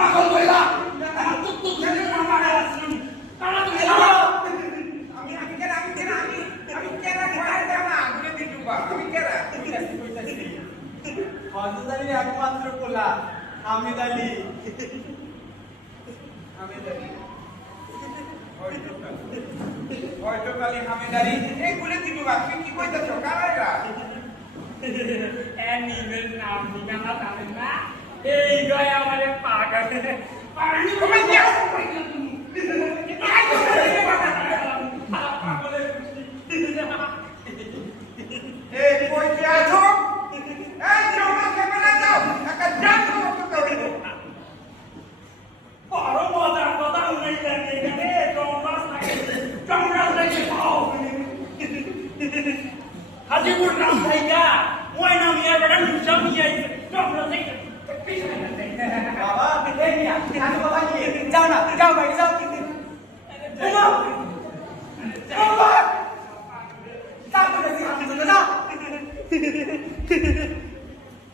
পাগল কইলা আমার তুক ছেলে আমার আসলাম তারা তো গেল আমি কেরা খাই দাও না আগুনে দিটু বা আমি কেরা কইতাছি হযরত আলী একমাত্র পোলা হামিদ আলী হয়তো কালি হামিদ আলী এই বলে দিটু বা তুমি কি কইতাছো কারাইরা এনিমেল নাম নিগানা জানেন না এই গয় আমারে পাগল পানি কমে যাও এই কইতে আছো এই যাও না কেমনে যাও একটা জাত করতে হবে বড় মজার কথা উনাই লাগে রে চমড়াস লাগে খাও হাজিপুর নাম ভাইয়া ওই নাম ইয়ার বড় নিশাম ইয়াই চমড়াস লাগে বাবা এই মিয়া আমি বাবা কি যাও না যাও ভাই যাও ওমা ওমা যাও না আমি তো না